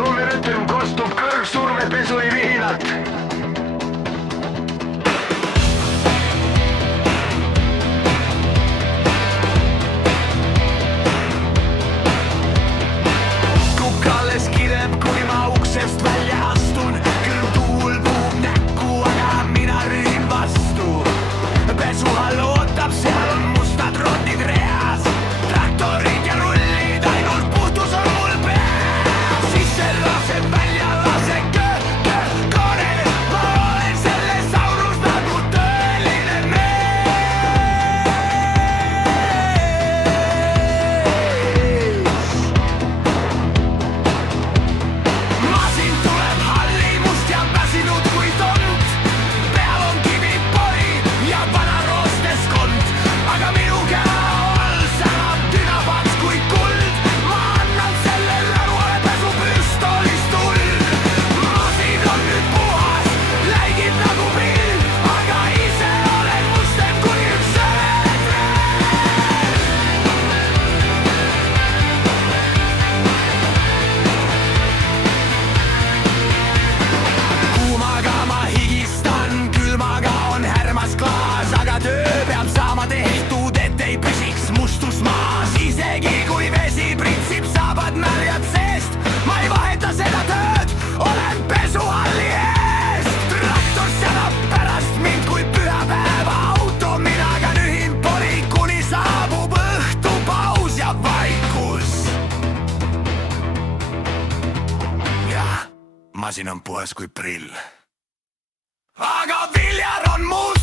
lumirütm kostub kõrgsurme pesuli vihinat. Kukk alles kireb, kui ma uksest välja astun. Küll tuul puhub näkku, aga mina rühin vastu. Pesuhall ootab, seal on mustad rotid reas. Traktorid ja rullid, ainult puhtus on mul peas. Sisse laseb välja, lase koore. Ma olen selles aurus nagu tõeline mees. Masin tuleb halli, must ja väsinud kui tont. Peal on kivipori ja vana roostes kond. Aga minu käe all särab dünapats kui kuld. Ma annan sellele õuele pesupüstolist tuld. Masin on nüüd puhas, läigib nagu pill. Aga ise olen mustem kui üks sõetrell. Kuumaga ma higistan, külmaga on härmas klaas. Aga töö peab saama tehtud, et ei püsiks mustus maas. Isegi kui vesi pritsib, saabad märjad seest. Ma ei vaheta seda tööd, olen pesuhalli eest. Traktor seadab pärast mind kui pühapäeva auto. Mina ka nühin pori, kuni saabub õhtupaus ja vaikus. Jah, masin on puhas kui prill. Aga viljar on must.